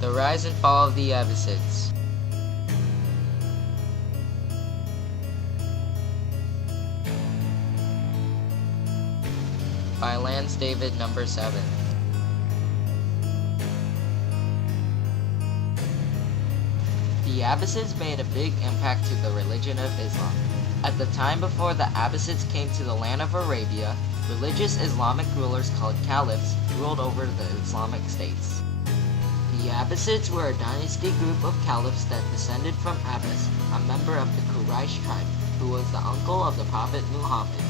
The Rise and Fall of the Abbasids. By Lance David number 7. The Abbasids made a big impact to the religion of Islam. At the time before the Abbasids came to the land of Arabia, religious Islamic rulers called caliphs ruled over the Islamic states. The Abbasids were a dynasty group of caliphs that descended from Abbas, a member of the Quraysh tribe, who was the uncle of the Prophet Muhammad.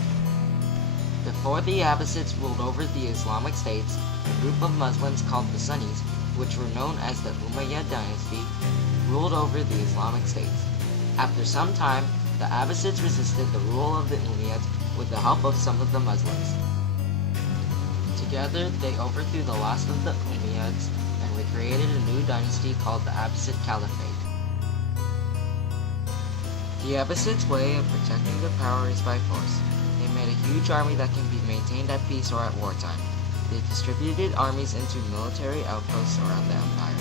Before the Abbasids ruled over the Islamic states, a group of Muslims called the Sunnis, which were known as the Umayyad dynasty, ruled over the Islamic states. After some time, the Abbasids resisted the rule of the Umayyads with the help of some of the Muslims. Together, they overthrew the last of the Umayyads and recreated a new dynasty called the Abbasid Caliphate. The Abbasids' way of protecting their power is by force. They made a huge army that can be maintained at peace or at wartime. They distributed armies into military outposts around the empire.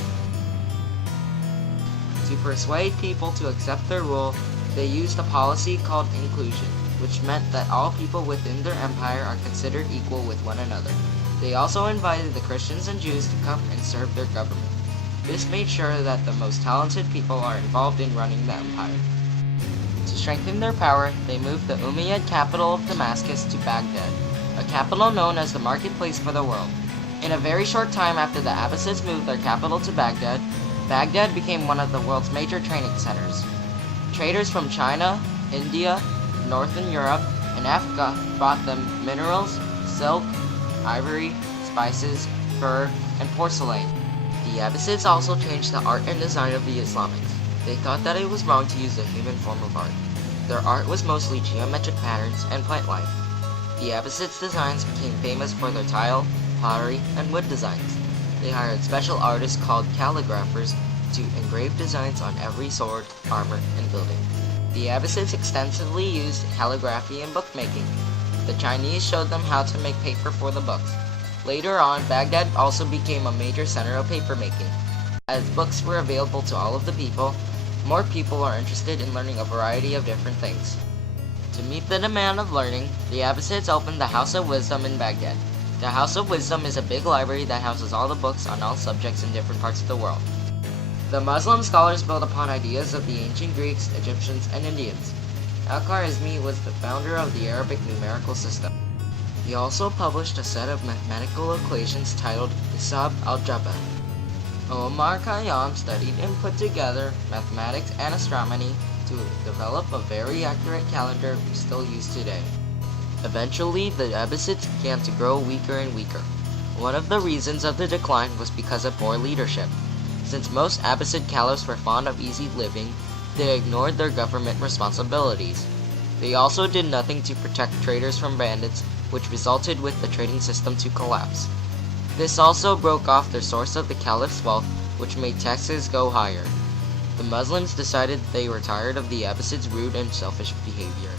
To persuade people to accept their rule, they used a policy called inclusion, which meant that all people within their empire are considered equal with one another. They also invited the Christians and Jews to come and serve their government. This made sure that the most talented people are involved in running the empire. To strengthen their power, they moved the Umayyad capital of Damascus to Baghdad, a capital known as the marketplace for the world. In a very short time after the Abbasids moved their capital to Baghdad, Baghdad became one of the world's major trading centers. Traders from China, India, Northern Europe, and Africa brought them minerals, silk, ivory, spices, fur, and porcelain. The Abbasids also changed the art and design of the Islamics. They thought that it was wrong to use the human form of art. Their art was mostly geometric patterns and plant life. The Abbasids' designs became famous for their tile, pottery, and wood designs. They hired special artists called calligraphers to engrave designs on every sword, armor, and building. The Abbasids extensively used calligraphy in bookmaking. The Chinese showed them how to make paper for the books. Later on, Baghdad also became a major center of papermaking. As books were available to all of the people, more people are interested in learning a variety of different things. To meet the demand of learning, the Abbasids opened the House of Wisdom in Baghdad. The House of Wisdom is a big library that houses all the books on all subjects in different parts of the world. The Muslim scholars build upon ideas of the ancient Greeks, Egyptians, and Indians. Al-Khwarizmi was the founder of the Arabic numerical system. He also published a set of mathematical equations titled Hisab al-Jabr. Omar Khayyam studied and put together mathematics and astronomy to develop a very accurate calendar we still use today. Eventually, the Abbasids began to grow weaker and weaker. One of the reasons of the decline was because of poor leadership. Since most Abbasid caliphs were fond of easy living, they ignored their government responsibilities. They also did nothing to protect traders from bandits, which resulted with the trading system to collapse. This also broke off their source of the caliph's wealth, which made taxes go higher. The Muslims decided they were tired of the Abbasids' rude and selfish behavior.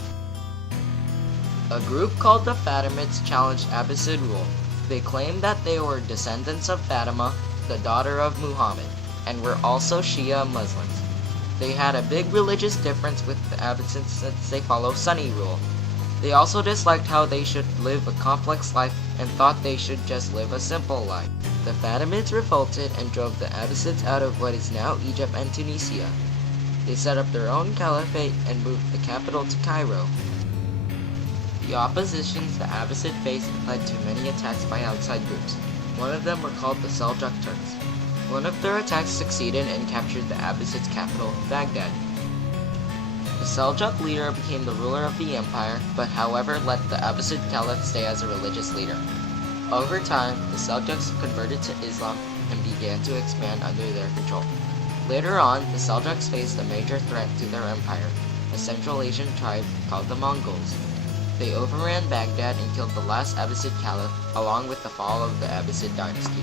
A group called the Fatimids challenged Abbasid rule. They claimed that they were descendants of Fatima, the daughter of Muhammad, and were also Shia Muslims. They had a big religious difference with the Abbasids since they follow Sunni rule. They also disliked how they should live a complex life and thought they should just live a simple life. The Fatimids revolted and drove the Abbasids out of what is now Egypt and Tunisia. They set up their own caliphate and moved the capital to Cairo. The oppositions the Abbasid faced led to many attacks by outside groups. One of them were called the Seljuk Turks. One of their attacks succeeded and captured the Abbasids' capital, Baghdad. The Seljuk leader became the ruler of the empire, but however let the Abbasid Caliph stay as a religious leader. Over time, the Seljuks converted to Islam and began to expand under their control. Later on, the Seljuks faced a major threat to their empire, a Central Asian tribe called the Mongols. They overran Baghdad and killed the last Abbasid Caliph along with the fall of the Abbasid dynasty.